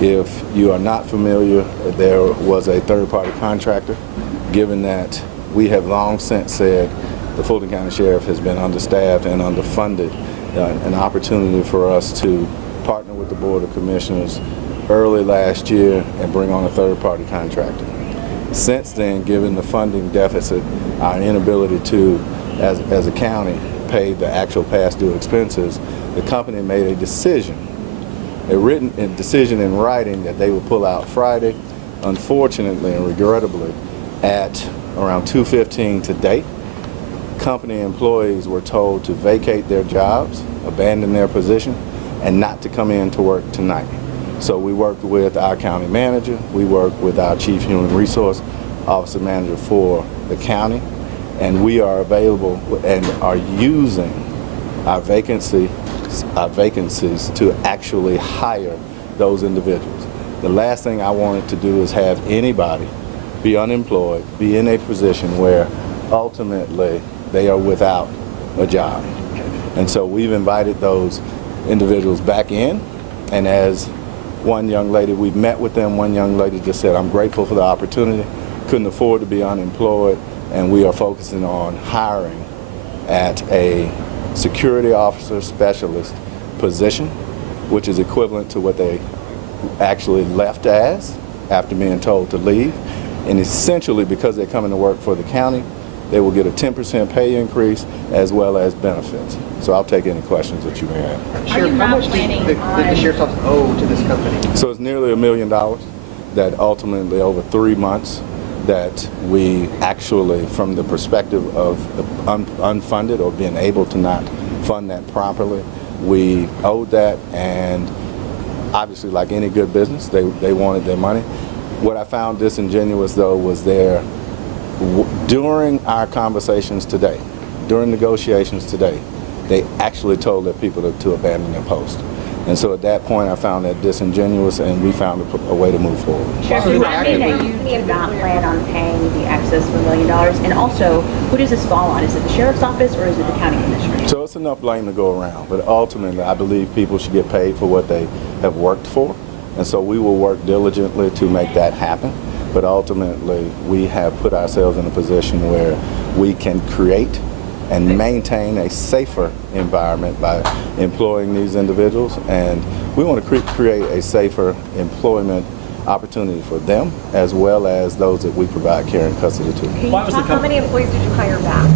If you are not familiar, there was a third-party contractor. Given that we have long since said the Fulton County Sheriff has been understaffed and underfunded, an opportunity for us to partner with the Board of Commissioners early last year and bring on a third-party contractor. Since then, given the funding deficit, our inability to, as a county, pay the actual past due expenses, the company made a decision, a decision in writing that they would pull out Friday. Unfortunately and regrettably, at around 2:15 today, company employees were told to vacate their jobs, abandon their position, and not to come in to work tonight. So we worked with our county manager, we worked with our chief human resource officer manager for the county, and we are available and are using our vacancies to actually hire those individuals. The last thing I wanted to do is have anybody be unemployed, be in a position where ultimately they are without a job. And so we've invited those individuals back in, and as one young lady, we've met with them, one young lady just said, I'm grateful for the opportunity, couldn't afford to be unemployed, and we are focusing on hiring at a security officer specialist position, which is equivalent to what they actually left as after being told to leave. And essentially, because they're coming to work for the county, they will get a 10% pay increase as well as benefits. So I'll take any questions that you may have. Sheriff, how much did the Sheriff's Office owe to this company? So it's nearly $1 million that ultimately over 3 months that we actually, from the perspective of unfunded or being able to not fund that properly, we owed that, and obviously like any good business, they wanted their money. What I found disingenuous though was during our conversations today, during negotiations today, they actually told their people to abandon their post. And so at that point I found that disingenuous, and we found a way to move forward. Sheriff, does that mean that you do not plan on paying the excess of $1 million? And also, who does this fall on? Is it the Sheriff's Office or is it the County Commissioner? So it's enough blame to go around, but ultimately I believe people should get paid for what they have worked for. And so we will work diligently to make that happen. But ultimately, we have put ourselves in a position where we can create and maintain a safer environment by employing these individuals. And we want to create a safer employment opportunity for them, as well as those that we provide care and custody to. Can you talk how many employees did you hire back?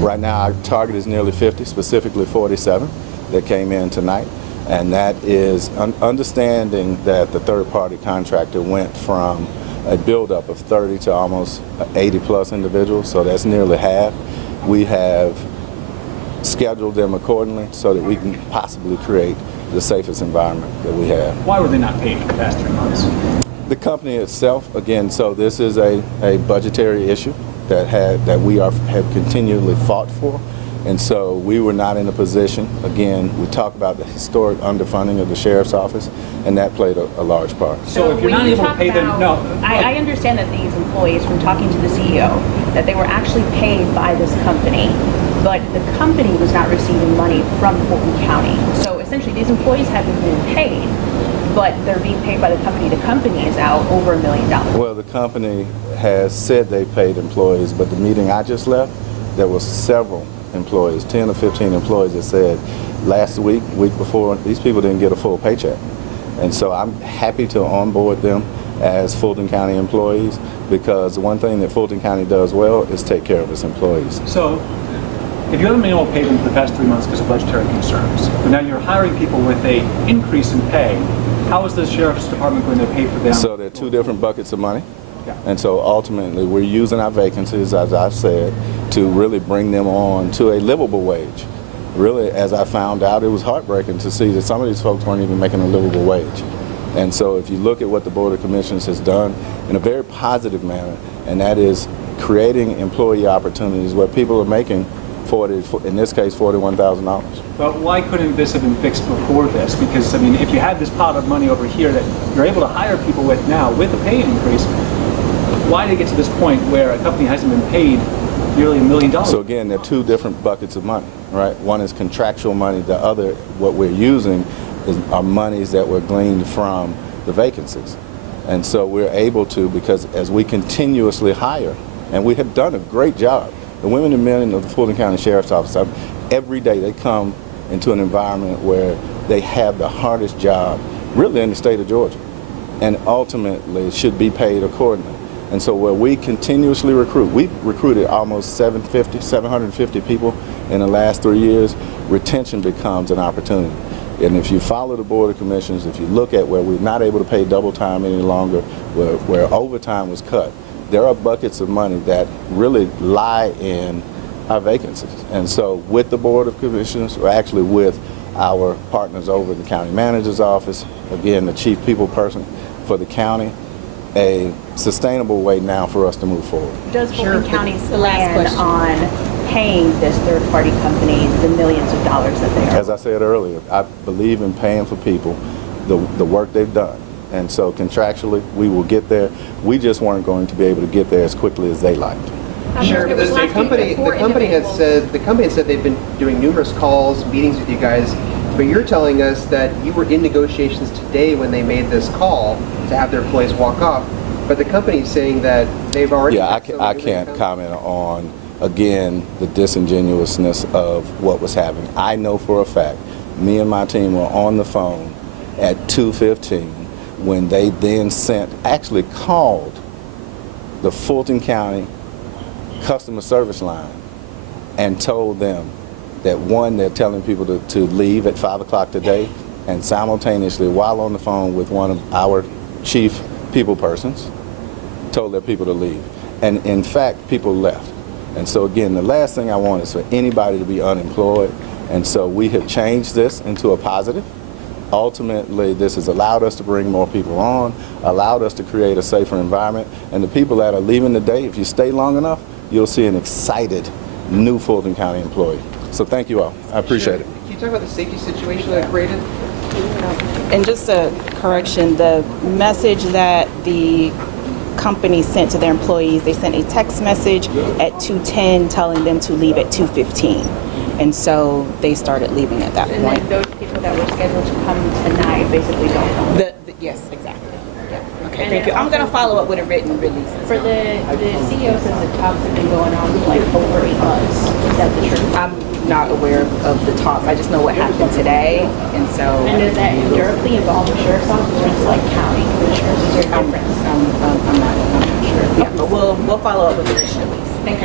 Right now, our target is nearly 50, specifically 47 that came in tonight. And that is understanding that the third-party contractor went from a buildup of 30 to almost 80 plus individuals, so that's nearly half. We have scheduled them accordingly so that we can possibly create the safest environment that we have. Why were they not paid for the past 3 months? The company itself, again, so this is a budgetary issue that we have continually fought for. And so we were not in a position, again, we talk about the historic underfunding of the Sheriff's Office, and that played a large part. So if you're not able to pay them, no. I understand that these employees, from talking to the CEO, that they were actually paid by this company, but the company was not receiving money from Fulton County. So essentially these employees haven't been paid, but they're being paid by the company. The company is out over $1 million. Well, the company has said they paid employees, but the meeting I just left, there were several employees, 10 or 15 employees that said last week before, these people didn't get a full paycheck. And so I'm happy to onboard them as Fulton County employees, because one thing that Fulton County does well is take care of its employees. So if you haven't been able to pay them for the past 3 months because of budgetary concerns, but now you're hiring people with an increase in pay, how is the Sheriff's Department going to pay for them? So there are two different buckets of money. Yeah. And so ultimately we're using our vacancies, as I've said, to really bring them on to a livable wage. Really, as I found out, it was heartbreaking to see that some of these folks weren't even making a livable wage. And so if you look at what the Board of Commissioners has done in a very positive manner, and that is creating employee opportunities where people are making in this case, $41,000. But why couldn't this have been fixed before this? Because, I mean, if you had this pot of money over here that you're able to hire people with now with a pay increase, why did it get to this point where a company hasn't been paid nearly $1 million? So again, there are two different buckets of money, right? One is contractual money. The other, what we're using, are monies that were gleaned from the vacancies. And so we're able to, because as we continuously hire, and we have done a great job. The women and men of the Fulton County Sheriff's Office, every day they come into an environment where they have the hardest job really in the state of Georgia, and ultimately should be paid accordingly. And so where we continuously recruit, we've recruited almost 750 people in the last 3 years, retention becomes an opportunity. And if you follow the Board of Commissioners, if you look at where we're not able to pay double time any longer, where overtime was cut, there are buckets of money that really lie in our vacancies. And so with the Board of Commissioners, or actually with our partners over at the County Manager's Office, again, the Chief People Person for the county, a sustainable way now for us to move forward. Does Fulton Sure. County The last plan question. on paying this third-party company the millions of dollars that they are? As I said earlier, I believe in paying for people the work they've done. And so contractually, we will get there. We just weren't going to be able to get there as quickly as they liked. Sure, but the company has said they've been doing numerous calls, meetings with you guys, but you're telling us that you were in negotiations today when they made this call to have their employees walk off, but the company's saying that they've already... Yeah, I can't comment on, again, the disingenuousness of what was happening. I know for a fact, me and my team were on the phone at 2:15 when they then actually called the Fulton County customer service line and told them that, one, they're telling people to leave at 5 o'clock today, and simultaneously, while on the phone with one of our chief people persons, told their people to leave. And in fact, people left. And so again, the last thing I want is for anybody to be unemployed. And so we have changed this into a positive. Ultimately, this has allowed us to bring more people on, allowed us to create a safer environment. And the people that are leaving today, if you stay long enough, you'll see an excited new Fulton County employee. So thank you all. I appreciate it. Can you talk about the safety situation that it created? And just a correction, the message that the company sent to their employees, they sent a text message at 2:10 telling them to leave at 2:15. And so they started leaving at that And point. then those people that were scheduled to come tonight basically don't come. Yes, exactly. Yeah. Okay, And thank you. I'm going to follow up with a written release. For the CEO says that talks have been going on for like over 8 months. Is that the truth? I'm not aware of the talks. I just know what happened today, and so And does that directly involve the sheriff's office or just like county commissioners? Is there a difference? I'm not sure. Yeah, but we'll follow up with a written release. Thank you.